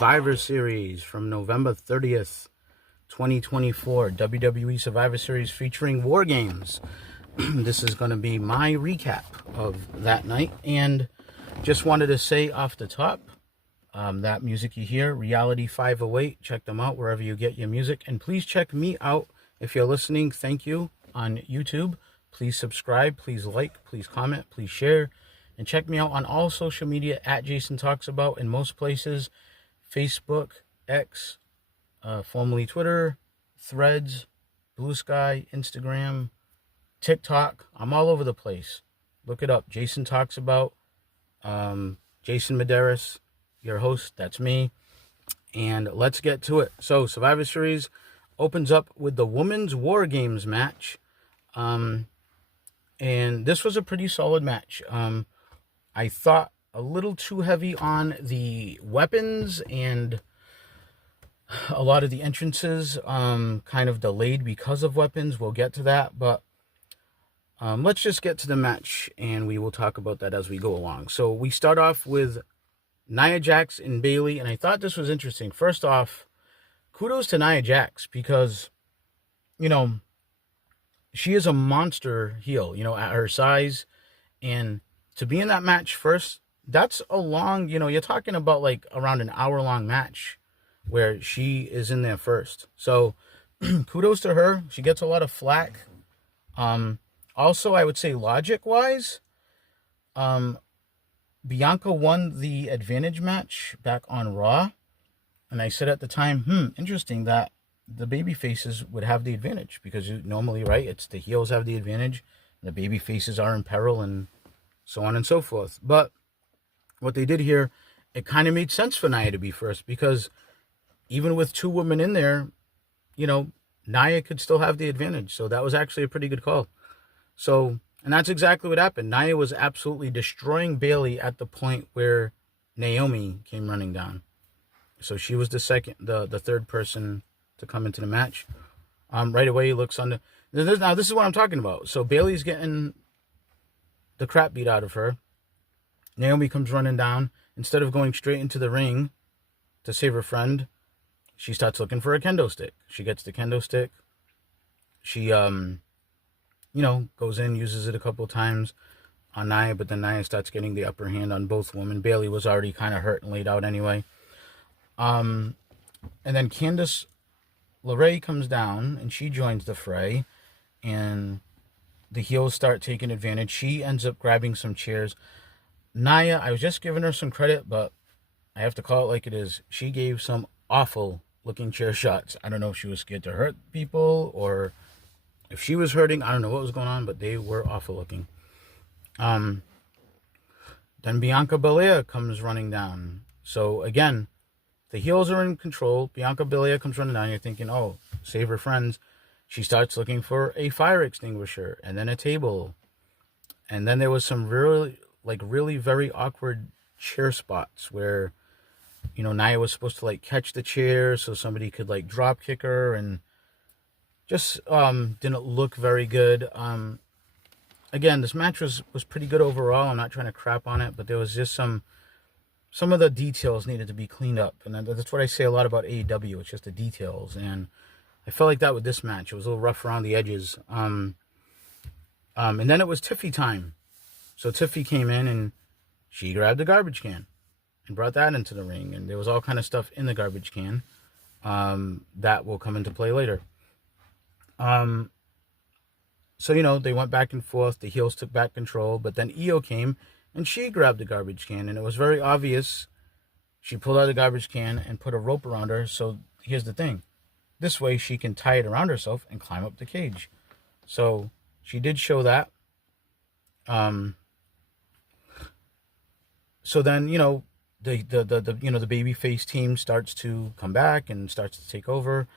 Survivor Series from November 30th, 2024. WWE Survivor Series featuring War Games. This is going to be my recap of that night. And just wanted to say off the top, that music you hear, Reality 508, check them out wherever you get your music. And please check me out if you're listening. Thank you on YouTube. Please subscribe, please like, please comment, please share. And check me out on all social media at Jason Talks About in most places. Facebook, X, formerly Twitter, Threads, Blue Sky, Instagram, TikTok. I'm all over the place. Look it up. Jason Talks About. Jason Medeiros, your host. That's me. And let's get to it. So Survivor Series opens up with the Women's War Games match. And this was a pretty solid match. I thought a little too heavy on the weapons, and a lot of the entrances kind of delayed because of weapons. We'll get to that, but let's just get to the match, and we will talk about that as we go along. So we start off with Nia Jax and Bayley, and I thought this was interesting. First off, kudos to Nia Jax because, she is a monster heel, at her size, and to be in that match first, that's a long, you're talking about like around an hour-long match where she is in there first. So kudos to her. She gets a lot of flack. Also, I would say logic-wise, Bianca won the advantage match back on Raw. And I said at the time, interesting that the baby faces would have the advantage because normally, right, it's the heels have the advantage. The baby faces are in peril and so on and so forth. But what they did here, it kind of made sense for Nia to be first because even with two women in there, Nia could still have the advantage. So that was actually a pretty good call. So, and that's exactly what happened. Nia was absolutely destroying Bayley at the point where Naomi came running down. So she was the third person to come into the match. Right away, he looks on now this is what I'm talking about. So Bayley's getting the crap beat out of her. Naomi comes running down. Instead of going straight into the ring to save her friend, she starts looking for a kendo stick. She gets the kendo stick. She, goes in, uses it a couple of times on Nia, but then Nia starts getting the upper hand on both women. Bayley was already kind of hurt and laid out anyway. And then Candice LeRae comes down, and she joins the fray, and the heels start taking advantage. She ends up grabbing some chairs. Nia, I was just giving her some credit, but I have to call it like it is. She gave some awful-looking chair shots. I don't know if she was scared to hurt people or if she was hurting. I don't know what was going on, but they were awful-looking. Then Bianca Belair comes running down. So, again, the heels are in control. Bianca Belair comes running down. You're thinking, oh, save her friends. She starts looking for a fire extinguisher and then a table. And then there was some really very awkward chair spots where, Nia was supposed to catch the chair so somebody could drop kick her, and just didn't look very good. Again, this match was pretty good overall. I'm not trying to crap on it, but there was just some of the details needed to be cleaned up. And that's what I say a lot about AEW. It's just the details. And I felt like that with this match. It was a little rough around the edges. And then it was Tiffy time. So Tiffy came in and she grabbed the garbage can and brought that into the ring. And there was all kind of stuff in the garbage can that will come into play later. So, they went back and forth. The heels took back control. But then Io came and she grabbed the garbage can. And it was very obvious. She pulled out the garbage can and put a rope around her. So here's the thing. This way she can tie it around herself and climb up the cage. So she did show that. So then, the babyface team starts to come back and starts to take over.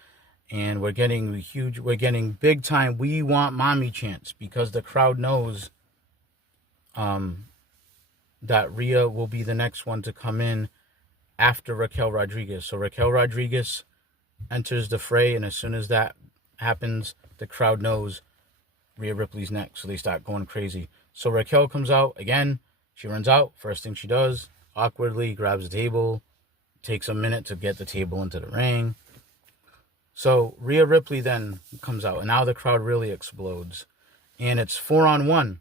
And we're getting big time "We Want Mommy" chants because the crowd knows that Rhea will be the next one to come in after Raquel Rodriguez. So Raquel Rodriguez enters the fray, and as soon as that happens, the crowd knows Rhea Ripley's next, so they start going crazy. So Raquel comes out again. She runs out. First thing she does, awkwardly grabs the table, takes a minute to get the table into the ring. So Rhea Ripley then comes out, and now the crowd really explodes. And it's 4-on-1.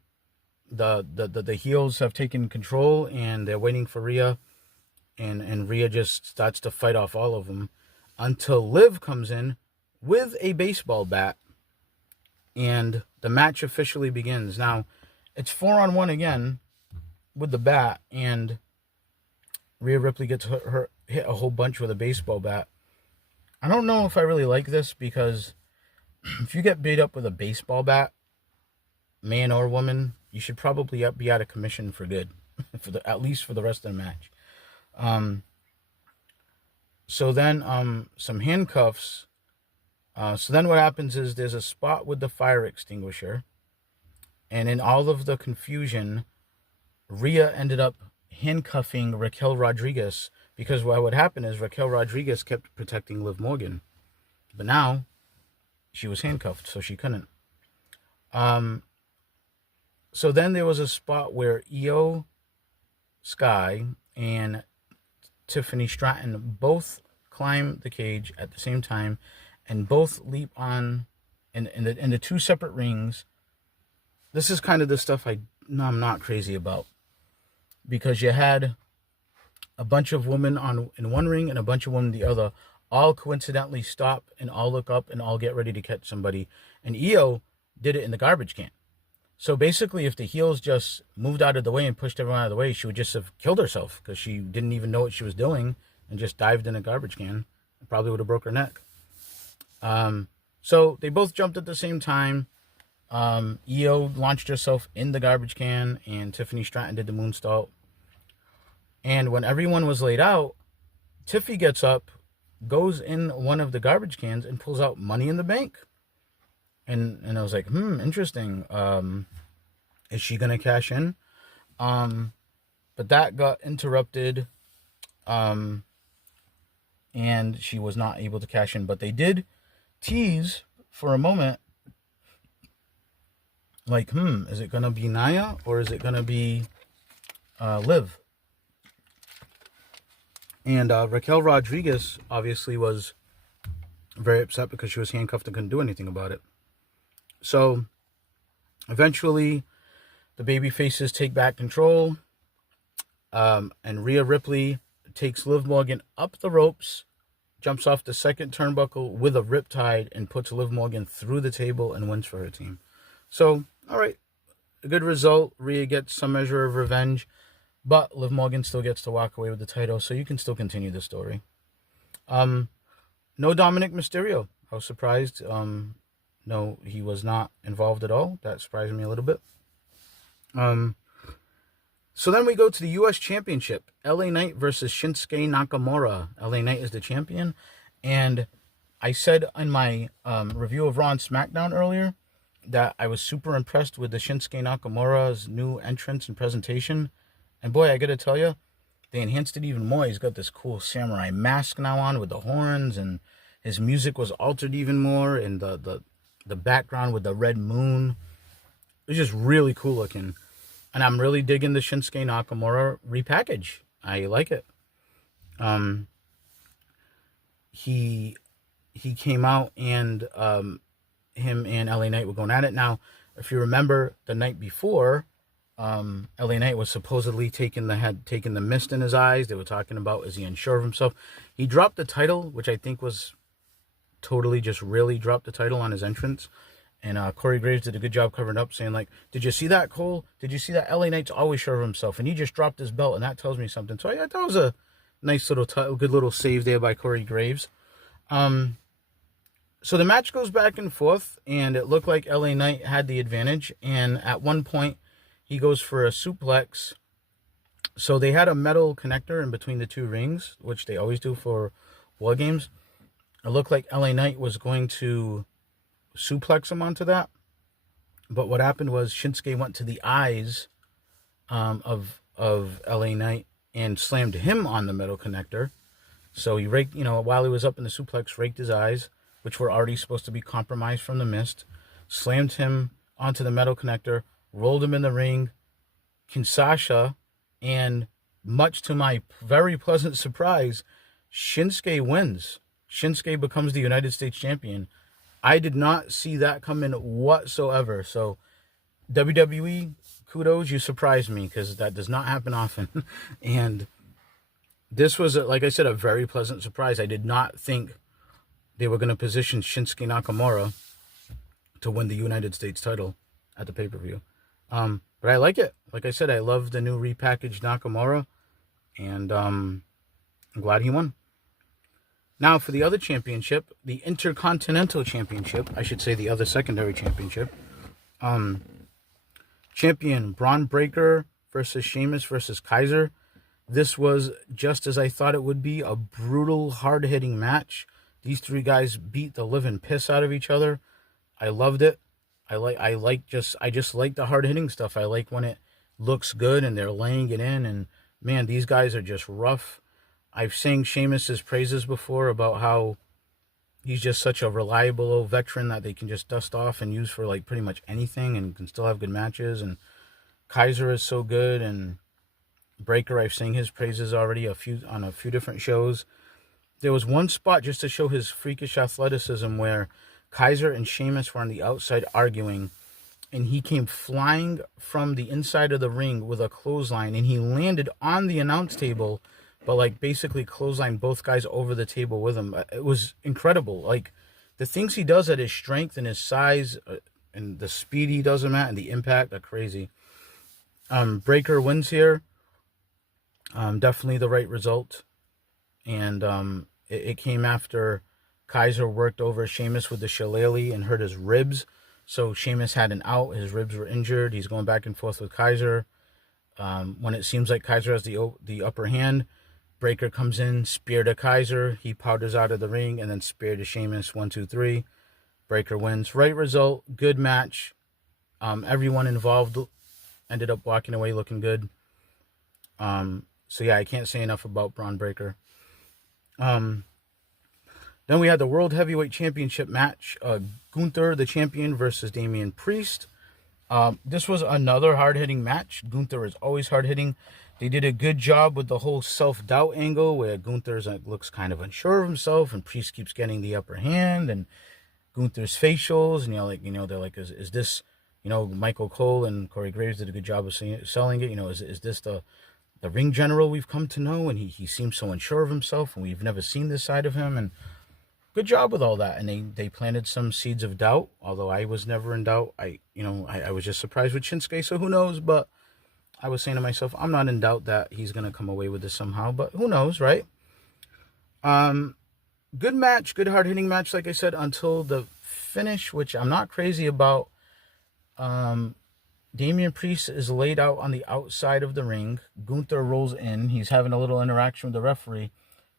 The heels have taken control, and they're waiting for Rhea. And Rhea just starts to fight off all of them until Liv comes in with a baseball bat, and the match officially begins. Now, it's 4-on-1 again with the bat, and Rhea Ripley gets her hit a whole bunch with a baseball bat. I don't know if I really like this, because if you get beat up with a baseball bat, man or woman, you should probably be out of commission for good, at least for the rest of the match. So then some handcuffs. So then what happens is there's a spot with the fire extinguisher, and in all of the confusion, Rhea ended up handcuffing Raquel Rodriguez, because what would happen is Raquel Rodriguez kept protecting Liv Morgan, but now she was handcuffed, so she couldn't. So then there was a spot where Io Sky and Tiffany Stratton both climb the cage at the same time, and both leap on in the two separate rings. This is kind of the stuff I'm not crazy about, because you had a bunch of women in one ring and a bunch of women in the other, all coincidentally stop and all look up and all get ready to catch somebody. And Io did it in the garbage can. So basically, if the heels just moved out of the way and pushed everyone out of the way, she would just have killed herself, because she didn't even know what she was doing and just dived in a garbage can. It probably would have broke her neck. So they both jumped at the same time. Io launched herself in the garbage can, and Tiffany Stratton did the moonsault. And when everyone was laid out, Tiffy gets up, goes in one of the garbage cans, and pulls out Money in the Bank. And I was like, interesting. Is she going to cash in? But that got interrupted. And she was not able to cash in. But they did tease for a moment, like, is it going to be Nia or is it going to be Liv? And Raquel Rodriguez obviously was very upset because she was handcuffed and couldn't do anything about it. So eventually the baby faces take back control, and Rhea Ripley takes Liv Morgan up the ropes, jumps off the second turnbuckle with a riptide, and puts Liv Morgan through the table and wins for her team. So, all right, a good result. Rhea gets some measure of revenge, but Liv Morgan still gets to walk away with the title, so you can still continue the story. No Dominic Mysterio. I was surprised. No, he was not involved at all. That surprised me a little bit. So then we go to the U.S. Championship. LA Knight versus Shinsuke Nakamura. LA Knight is the champion. And I said in my review of Raw and SmackDown earlier that I was super impressed with the Shinsuke Nakamura's new entrance and presentation. And boy, I gotta tell you, they enhanced it even more. He's got this cool samurai mask now on with the horns, and his music was altered even more, and the background with the red moon. It's just really cool looking. And I'm really digging the Shinsuke Nakamura repackage. I like it. He came out, and him and LA Knight were going at it. Now, if you remember the night before, LA Knight was supposedly taking the mist in his eyes. They were talking about, is he unsure of himself? He dropped the title, which I think was totally just really dropped the title on his entrance. And Corey Graves did a good job covering up, saying, like, did you see that, Cole? Did you see that? LA Knight's always sure of himself, and he just dropped his belt, and that tells me something. So I thought that was a nice little, good little save there by Corey Graves. So the match goes back and forth, and it looked like LA Knight had the advantage. And at one point, he goes for a suplex. So they had a metal connector in between the two rings, which they always do for War Games. It looked like LA Knight was going to suplex him onto that. But what happened was Shinsuke went to the eyes of LA Knight and slammed him on the metal connector. So he raked, while he was up in the suplex, raked his eyes, which were already supposed to be compromised from the mist, slammed him onto the metal connector, rolled him in the ring, Kinshasa, and much to my very pleasant surprise, Shinsuke wins. Shinsuke becomes the United States champion. I did not see that coming whatsoever. So WWE, kudos, you surprised me because that does not happen often. And this was, like I said, a very pleasant surprise. I did not think they were going to position Shinsuke Nakamura to win the United States title at the pay-per-view. But I like it. Like I said, I love the new repackaged Nakamura, and I'm glad he won. Now for the other championship, the Intercontinental Championship, I should say the other secondary championship. Champion Braun Breaker versus Sheamus versus Kaiser. This was just as I thought it would be, a brutal, hard-hitting match. These three guys beat the living piss out of each other. I loved it. I just like the hard-hitting stuff. I like when it looks good and they're laying it in. And man, these guys are just rough. I've sang Sheamus's praises before about how he's just such a reliable old veteran that they can just dust off and use for like pretty much anything and can still have good matches. And Kaiser is so good, and Breaker, I've sang his praises already on a few different shows. There was one spot just to show his freakish athleticism where Kaiser and Sheamus were on the outside arguing, and he came flying from the inside of the ring with a clothesline, and he landed on the announce table, but like basically clotheslined both guys over the table with him. It was incredible. Like the things he does at his strength and his size and the speed he does them at and the impact are crazy. Breaker wins here. Definitely the right result. And it came after Kaiser worked over Sheamus with the shillelagh and hurt his ribs. So Sheamus had an out. His ribs were injured. He's going back and forth with Kaiser. When it seems like Kaiser has the upper hand, Breaker comes in, spear to Kaiser. He powders out of the ring and then spear to Sheamus. 1, 2, 3. Breaker wins. Right result. Good match. Everyone involved ended up walking away looking good. So yeah, I can't say enough about Braun Breaker. Then we had the World Heavyweight Championship match. Gunther, the champion, versus Damian Priest. This was another hard-hitting match. Gunther is always hard-hitting. They did a good job with the whole self-doubt angle where Gunther looks kind of unsure of himself and Priest keeps getting the upper hand, and Gunther's facials, and they're like, is this, Michael Cole and Corey Graves did a good job of selling it. Is this the ring general we've come to know, and he seems so unsure of himself, and we've never seen this side of him, and good job with all that. And they planted some seeds of doubt, although I was never in doubt. I was just surprised with Shinsuke, so who knows, but I was saying to myself, I'm not in doubt that he's going to come away with this somehow, but who knows, right? Good match, good hard-hitting match, like I said, until the finish, which I'm not crazy about. Damian Priest is laid out on the outside of the ring. Gunther rolls in. He's having a little interaction with the referee.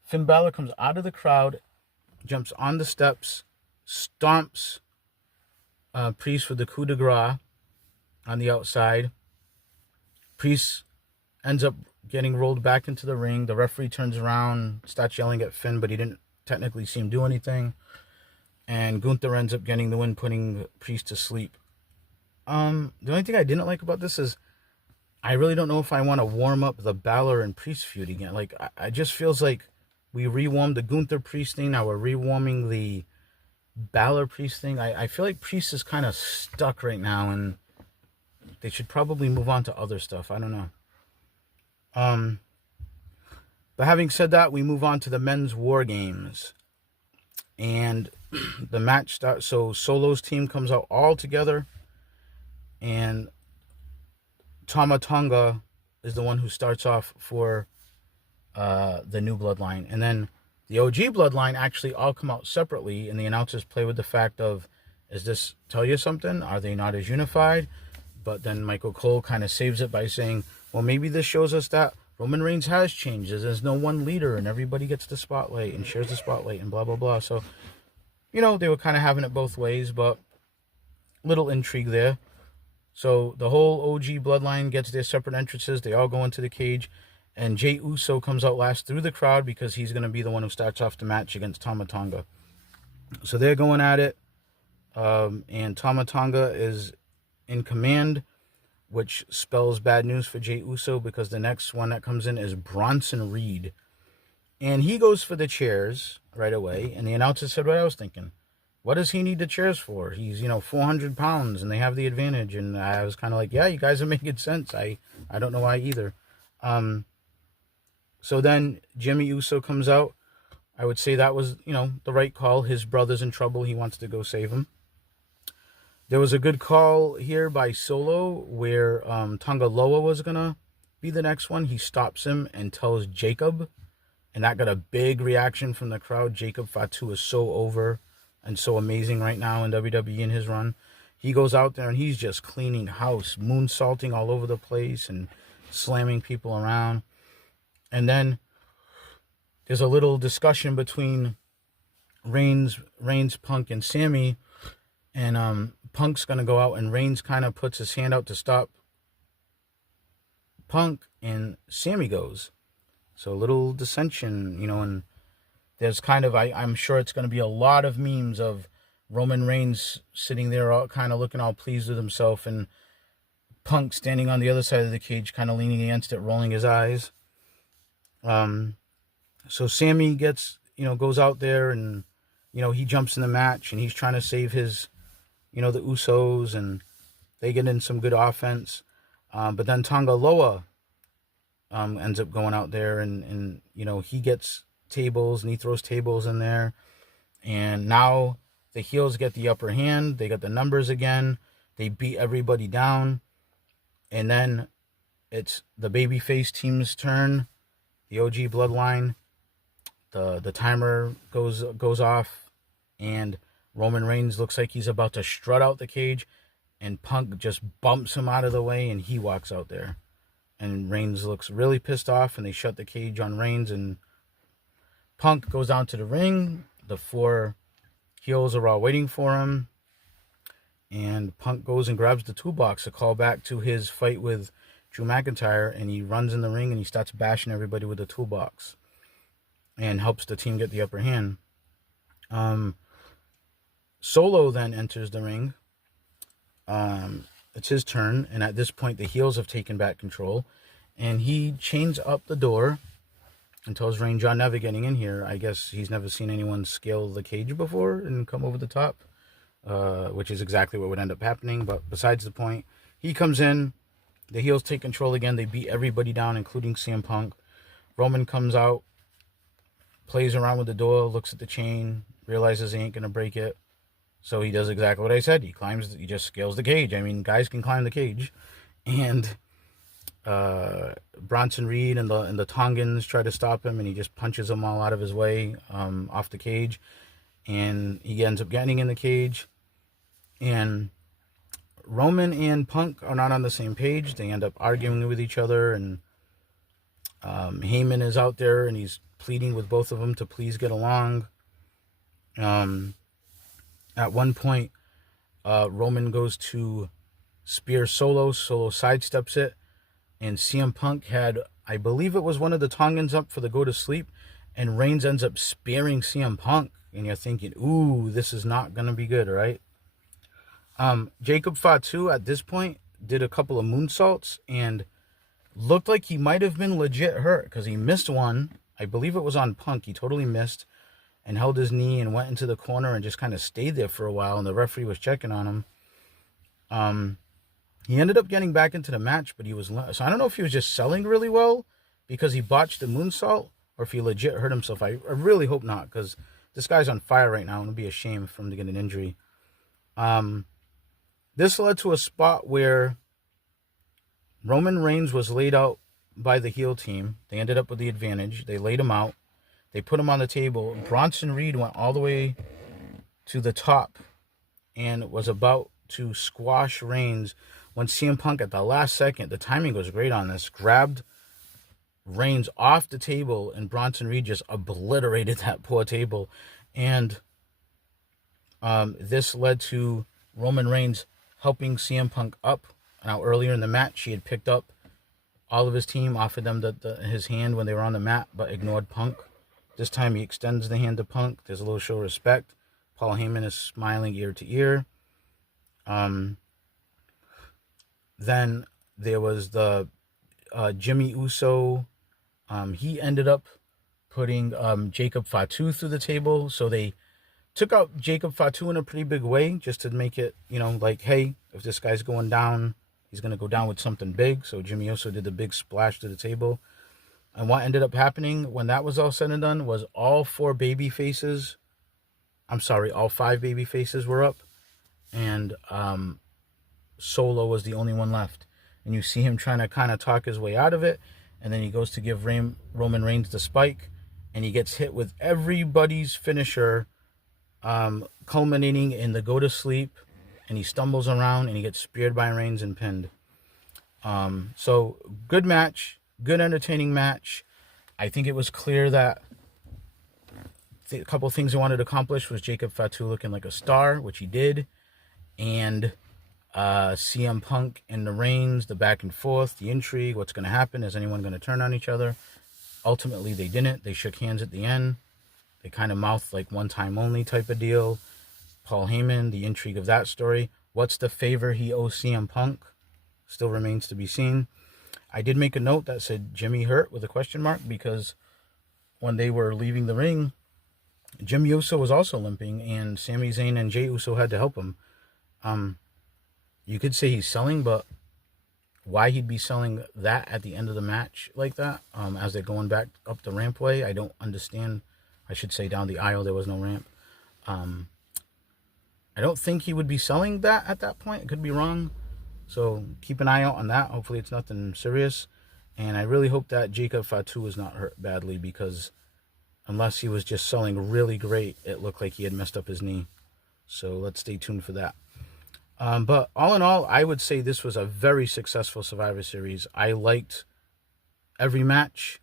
Finn Balor comes out of the crowd, jumps on the steps, stomps Priest with the coup de grace on the outside. Priest ends up getting rolled back into the ring. The referee turns around, starts yelling at Finn, but he didn't technically see him do anything. And Gunther ends up getting the win, putting Priest to sleep. The only thing I didn't like about this is I really don't know if I want to warm up the Balor and Priest feud again. Like, I just feels like we rewarmed the Gunther Priest thing. Now we're rewarming the Balor Priest thing. I feel like Priest is kind of stuck right now, and they should probably move on to other stuff. I don't know. But having said that, we move on to the men's War Games. And the match starts. So Solo's team comes out all together. And Tama Tonga is the one who starts off for the new bloodline. And then the OG bloodline actually all come out separately. And the announcers play with the fact of, is this tell you something? Are they not as unified? But then Michael Cole kind of saves it by saying, well, maybe this shows us that Roman Reigns has changed. There's no one leader and everybody gets the spotlight and shares the spotlight and blah, blah, blah. So, they were kind of having it both ways, but little intrigue there. So the whole OG bloodline gets their separate entrances. They all go into the cage. And Jey Uso comes out last through the crowd because he's going to be the one who starts off the match against Tama Tonga. So they're going at it. And Tama Tonga is in command, which spells bad news for Jey Uso because the next one that comes in is Bronson Reed. And he goes for the chairs right away. And the announcer said what I was thinking. What does he need the chairs for? He's, 400 pounds and they have the advantage. And I was kind of like, yeah, you guys are making sense. I don't know why either. So then Jimmy Uso comes out. I would say that was, the right call. His brother's in trouble. He wants to go save him. There was a good call here by Solo where Tonga Loa was going to be the next one. He stops him and tells Jacob, and that got a big reaction from the crowd. Jacob Fatu is so over and so amazing right now in WWE in his run. He goes out there and he's just cleaning house, moonsaulting all over the place and slamming people around. And then there's a little discussion between Reigns, Punk, and Sammy. And Punk's going to go out, and Reigns kind of puts his hand out to stop Punk, and Sammy goes. So a little dissension, and there's kind of, I'm sure it's going to be a lot of memes of Roman Reigns sitting there all, kind of looking all pleased with himself, and Punk standing on the other side of the cage, kind of leaning against it, rolling his eyes. So Sammy goes out there and, he jumps in the match and he's trying to save his, the Usos, and they get in some good offense. But then Tonga Loa ends up going out there and he gets tables and he throws tables in there. And now the heels get the upper hand. They got the numbers again. They beat everybody down. And then it's the babyface team's turn. The OG Bloodline. The timer goes off, and Roman Reigns looks like he's about to strut out the cage, and Punk just bumps him out of the way, and he walks out there. And Reigns looks really pissed off, and they shut the cage on Reigns, and Punk goes down to the ring. The 4 heels are all waiting for him, and Punk goes and grabs the toolbox, a call back to his fight with Drew McIntyre, and he runs in the ring, and he starts bashing everybody with the toolbox and helps the team get the upper hand. Solo then enters the ring. It's his turn, and at this point, the heels have taken back control, and he chains up the door and tells Reigns, "You're never getting in here." I guess he's never seen anyone scale the cage before and come over the top, which is exactly what would end up happening, but besides the point, he comes in, the heels take control again, they beat everybody down, including CM Punk. Roman comes out, plays around with the door, looks at the chain, realizes he ain't going to break it. So he does exactly what I said. He just scales the cage. I mean, guys can climb the cage. And Bronson Reed and the Tongans try to stop him, and he just punches them all out of his way off the cage. And he ends up getting in the cage. And Roman and Punk are not on the same page. They end up arguing with each other, and Heyman is out there, and he's pleading with both of them to please get along. At one point, Roman goes to spear Solo. Solo sidesteps it, and CM Punk had, I believe it was one of the Tongans up for the go to sleep, and Reigns ends up spearing CM Punk, and you're thinking, ooh, this is not going to be good, right? Jacob Fatu at this point did a couple of moonsaults and looked like he might have been legit hurt because he missed one. I believe it was on Punk. He totally missed and held his knee and went into the corner and just kind of stayed there for a while, and the referee was checking on him. He ended up getting back into the match, but so I don't know if he was just selling really well because he botched the moonsault or if he legit hurt himself. I really hope not, because this guy's on fire right now, and it would be a shame for him to get an injury. This led to a spot where Roman Reigns was laid out by the heel team. They ended up with the advantage. They laid him out. They put him on the table. Bronson Reed went all the way to the top and was about to squash Reigns when CM Punk at the last second, the timing was great on this, grabbed Reigns off the table, and Bronson Reed just obliterated that poor table. And this led to Roman Reigns helping CM Punk up. Now, earlier in the match, he had picked up all of his team, offered them his hand when they were on the mat, but ignored Punk. This time, he extends the hand to Punk. There's a little show of respect. Paul Heyman is smiling ear to ear. Then there was the Jimmy Uso. He ended up putting Jacob Fatu through the table. So they took out Jacob Fatu in a pretty big way just to make it, like, hey, if this guy's going down, he's going to go down with something big. So Jimmy Uso did the big splash to the table. And what ended up happening when that was all said and done was all five baby faces were up. And Solo was the only one left. And you see him trying to kind of talk his way out of it. And then he goes to give Roman Reigns the spike. And he gets hit with everybody's finisher, culminating in the go to sleep. And he stumbles around and he gets speared by Reigns and pinned. So good match, good entertaining match. I think it was clear that a couple of things he wanted to accomplish was Jacob Fatu looking like a star, which he did. And CM Punk and the Reigns, the back and forth, the intrigue, what's going to happen? Is anyone going to turn on each other? Ultimately, they didn't. They shook hands at the end. They kind of mouthed like one time only type of deal. Paul Heyman, the intrigue of that story. What's the favor he owes CM Punk? Still remains to be seen. I did make a note that said Jimmy hurt with a question mark because when they were leaving the ring, Jimmy Uso was also limping and Sami Zayn and Jey Uso had to help him. You could say he's selling, but why he'd be selling that at the end of the match like that, as they're going back up the rampway, I don't understand. I should say down the aisle, there was no ramp. I don't think he would be selling that at that point. It could be wrong. So keep an eye out on that. Hopefully it's nothing serious. And I really hope that Jacob Fatu was not hurt badly because unless he was just selling really great, it looked like he had messed up his knee. So let's stay tuned for that. But all in all, I would say this was a very successful Survivor Series. I liked every match.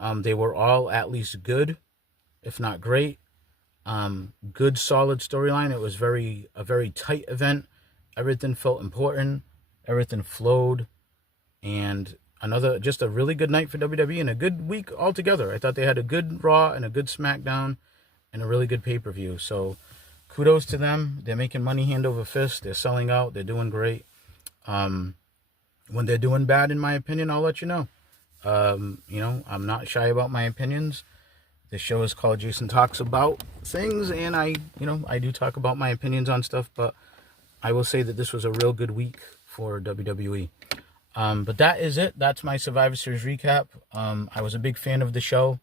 They were all at least good, if not great. Good, solid storyline. It was a very tight event. Everything felt important. Everything flowed. And just a really good night for WWE and a good week altogether. I thought they had a good Raw and a good SmackDown and a really good pay-per-view. So kudos to them. They're making money hand over fist. They're selling out. They're doing great. When they're doing bad, in my opinion, I'll let you know. I'm not shy about my opinions. This show is called Jason Talks About Things, and I do talk about my opinions on stuff, but I will say that this was a real good week for WWE. But that is it. That's my Survivor Series recap. I was a big fan of the show,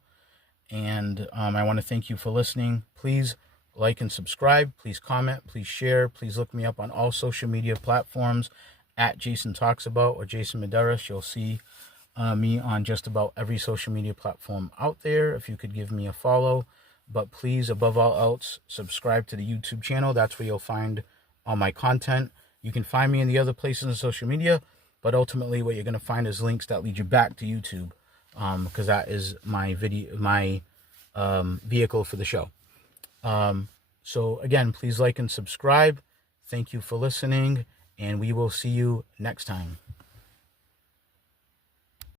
and I want to thank you for listening. Please like and subscribe. Please comment. Please share. Please look me up on all social media platforms at Jason Talks About or Jason Medeiros. You'll see me on just about every social media platform out there. If you could give me a follow. But please, above all else, subscribe to the YouTube channel. That's where you'll find all my content. You can find me in the other places on social media, but ultimately what you're going to find is links that lead you back to YouTube, because that is my vehicle for the show. So again, please like and subscribe. Thank you for listening, and we will see you next time.